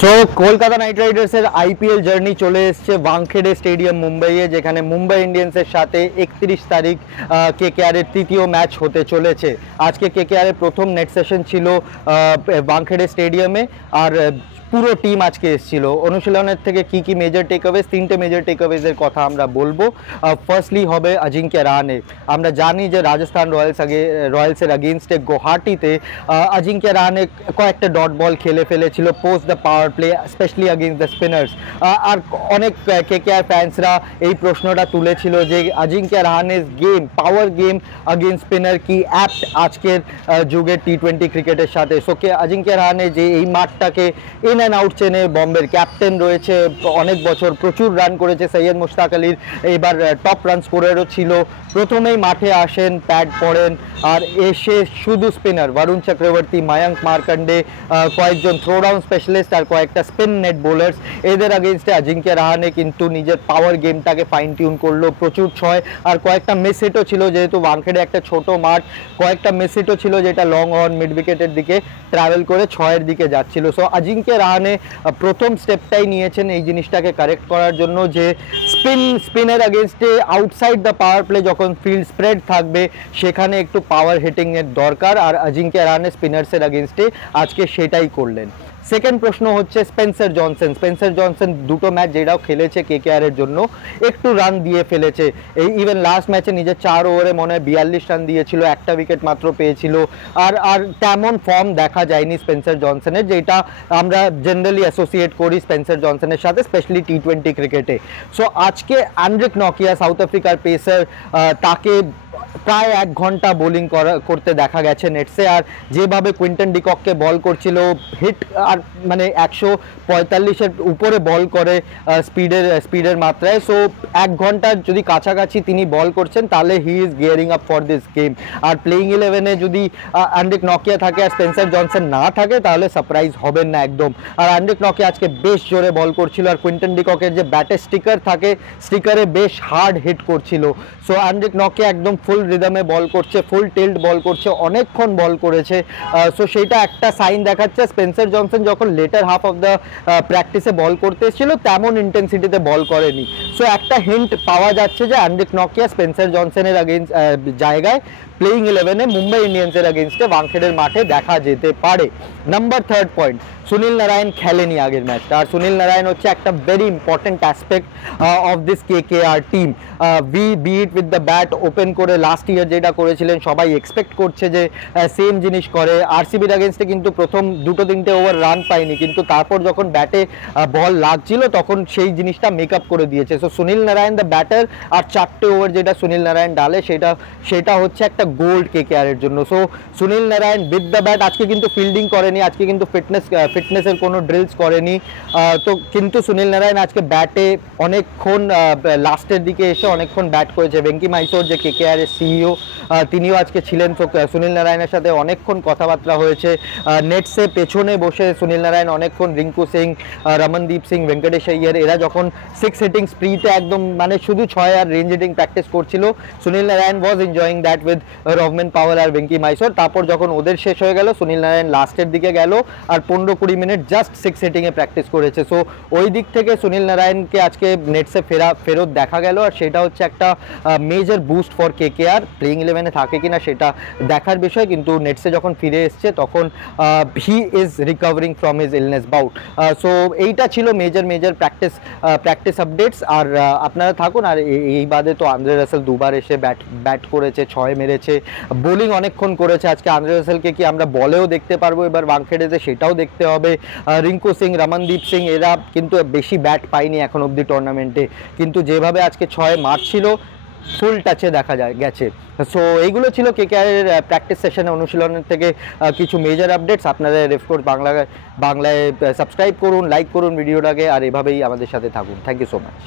So Kolkata Knight রাইডার্সের IPL journey চলে এসছে ওয়াংখেড়ে স্টেডিয়াম মুম্বাইয়ে, যেখানে মুম্বাই ইন্ডিয়ান্সের সাথে 31 তারিখ কেকেআরের তৃতীয় ম্যাচ হতে চলেছে। আজকে কেকেআরের প্রথম নেট সেশন ছিল ওয়াংখেড়ে স্টেডিয়ামে, আর পুরো টিম আজকে এসেছিল। অনুশীলনের থেকে কি মেজর টেকঅ্যাওয়েজ, তিনটে মেজর টেকঅ্যাওয়েজের কথা আমরা বলবো। ফার্স্টলি হবে অজিঙ্ক্য রাহানে। আমরা জানি যে রাজস্থান রয়্যালসের আগেনস্টে গুয়াহাটিতে অজিঙ্ক্য রাহানে কয়েকটা ডট বল খেলে ফেলেছিল post the power play, specially against the spinners. আর অনেক কেকেআর ফ্যান্সরা এই প্রশ্নটা তুলেছিল যে অজিঙ্ক্য রাহানের game, power game against spinner কি অ্যাপ্ট আজকের যুগের টি20 ক্রিকেটের সাথে। সো অজিঙ্ক্য রাহানে যে এই মাঠটাকে ইন অ্যান্ড আউট চেনে, বম্বের ক্যাপ্টেন রয়েছে, অনেক বছর প্রচুর রান করেছে। সৈয়দ মুশতাক আলীর এবার টপ রান স্কোরারও ছিল। প্রথমেই মাঠে আসেন, প্যাড পড়েন, আর এসে শুধু স্পিনার বরুণ চক্রবর্তী, মায়াঙ্ক মার্কন্ডে, কয়েকজন থ্রোডাউন স্পেশালিস্ট আর কয়েকটা স্পিন নেট বোলার্স, এদের আগেনস্টে অজিঙ্ক্য রাহানে কিন্তু নিজের পাওয়ার গেমটাকে ফাইন টিউন করলো। প্রচুর ছয় আর কয়েকটা মিস হিটও ছিল, যেহেতু ওয়াংখেড়ে একটা ছোট মাঠ, কয়েকটা মিস হিটও ছিল যেটা লং অন মিড উইকেটের দিকে ট্রাভেল করে ছয়ের দিকে যাচ্ছিল। সো অজিঙ্ক্য রাহানে প্রথম স্টেপটাই নিয়েছেন এই জিনিসটাকে কারেক্ট করার জন্য, যে স্পিনের আগেনস্টে আউটসাইড দ্য পাওয়ার প্লে যখন ফিল্ড স্প্রেড থাকবে সেখানে একটু পাওয়ার হিটিং এর দরকার, আর অজিঙ্ক্য রাহানে স্পিনার্সের আগেনস্টে আজকে সেটাই করলেন। সেকেন্ড প্রশ্ন হচ্ছে স্পেন্সার জনসন দুটো ম্যাচ যেটাও খেলেছে কেকেআরের জন্য একটু রান দিয়ে ফেলেছে। এই ইভেন লাস্ট ম্যাচে নিজের 4 ওভারে মনে হয় 42 রান দিয়েছিল, একটা উইকেট মাত্র পেয়েছিল। আর তেমন ফর্ম দেখা যায়নি স্পেন্সার জনসনের, যেটা আমরা জেনারেলি অ্যাসোসিয়েট করি স্পেন্সার জনসনের সাথে, স্পেশালি টি20 ক্রিকেটে। সো আজকে অ্যান্ড্রিক নকিয়া, সাউথ আফ্রিকার পেসার, তাকে প্রায় 1 ঘন্টা বোলিং করতে দেখা গেছে নেটসে। আর যেভাবে কুইন্টন ডিককে বল করছিল, হিট আর মানে 145-এর উপরে বল করে স্পিডের মাত্রায়। সো 1 ঘন্টার যদি কাছাকাছি তিনি বল করছেন, তাহলে he is gearing up for this game. আর প্লেইং 11-এ যদি অ্যান্ড্রিক নকিয়া থাকে আর স্পেন্সার জনসন না থাকে, তাহলে সারপ্রাইজ হবেন না একদম। আর অ্যান্ড্রিক নকিয়া আজকে বেশ জোরে বল করছিল, আর কুইন্টন ডিককের যে ব্যাটে স্টিকার থাকে, স্টিকারে বেশ হার্ড হিট করছিল। সো অ্যান্ড্রিক নকিয়া একদম ফুল রিদমে বল করছে, ফুল টিল্ট বল করছে, অনেকক্ষণ বল করেছে। সো সেইটা একটা সাইন দেখাচ্ছে স্পেন্সার জনসন যখন লেটার হাফ অফ দ্য প্র্যাকটিসে বল করতে এসেছিল তেমন ইন্টেন্সিটিতে বল করেনি। সো একটা হিন্ট পাওয়া যাচ্ছে যে অ্যান্ড্রিক নকিয়া স্পেন্সার জনসনের জায়গায় প্লেইং 11-এ মুম্বাই ইন্ডিয়ান্সের আগেনস্টে ওয়াংখেড়ের মাঠে দেখা যেতে পারে। নাম্বার 3 পয়েন্ট, সুনীল নারায়ণ খেলেনি আগের ম্যাচটা, আর সুনীল নারায়ণ হচ্ছে একটা very important aspect of this KKR team. Be it with the bat, open করে লাস্ট ইয়ার যেটা করেছিলেন সবাই এক্সপেক্ট করছে যে সেম জিনিস করে। আরসিবির আগেনস্টে কিন্তু প্রথম 2-3 ওভার রান পায়নি, কিন্তু তারপর যখন ব্যাটে বল লাগছিল তখন সেই জিনিসটা মেক আপ করে দিয়েছে। So Sunil Narine the batter, আর 4টে ওভার যেটা সুনীল নারায়ণ ডালে সেটা হচ্ছে একটা গোল্ড কেকেআরের জন্য। So Sunil Narayan with the bat, আজকে কিন্তু ফিল্ডিং করেনি, আজকে কিন্তু ফিটনেসের কোনো ড্রিলস করেনি, তো কিন্তু সুনীল নারায়ণ আজকে ব্যাটে অনেকক্ষণ লাস্টের দিকে এসে অনেকক্ষণ ব্যাট করেছে। ভেঙ্কি মাইসোর যে কেকেআরের সিইও, তিনিও আজকে ছিলেন। তো সুনীল নারায়ণের সাথে অনেকক্ষণ কথাবার্তা হয়েছে। নেটসে পেছনে বসে সুনীল নারায়ণ অনেকক্ষণ, রিঙ্কু সিং, রমনদীপ সিং, ভেঙ্কটেশ আইয়ার, এরা যখন 6 হিটিং স্প্রিতে একদম মানে শুধু 6 আর রেঞ্জ হিটিং প্র্যাকটিস করছিল, Sunil Narine was enjoying that with Rovman Powell আর ভেঙ্কি মাইসোর। তারপর যখন ওদের শেষ হয়ে গেল, সুনীল নারায়ণ লাস্টের দিকে গেল আর 15-20 মিনিট জাস্ট 6 হিটিংয়ে প্র্যাকটিস করেছে। সো ওই দিক থেকে সুনীল নারায়ণকে আজকে নেটসে ফেরত দেখা গেল, আর সেটা হচ্ছে একটা major boost for KKR. Playing 11-এ থাকে কিনা সেটা দেখার বিষয়, কিন্তু নেটসে যখন ফিরে এসছে তখন he is recovering from his illness bout. So এইটা ছিল মেজর প্র্যাকটিস আপডেটস। আর আপনারা থাকুন। আর এই বাদে তো আন্দ্রে রাসেল দুবার এসে ব্যাট করেছে, 6 মেরেছে, বোলিং অনেকক্ষণ করেছে। আজকে আন্দ্রে রাসেলকে কি আমরা বলেও দেখতে পারবো এবার ওয়াংখেড়েতে, সেটাও দেখতে হবে। রিঙ্কু সিং, রমনদীপ সিং, এরা কিন্তু বেশি ব্যাট পায়নি এখন অব্দি টুর্নামেন্টে, কিন্তু যেভাবে আজকে 6 মারছিল ফুল টাচে দেখা গেছে। সো এইগুলো ছিল কেকেআরের প্র্যাকটিস সেশনে, অনুশীলনের থেকে কিছু মেজর আপডেটস। আপনারা রেফকোর্স বাংলায় সাবস্ক্রাইব করুন, লাইক করুন ভিডিওটাকে, আর এভাবেই আমাদের সাথে থাকুন। Thank you so much.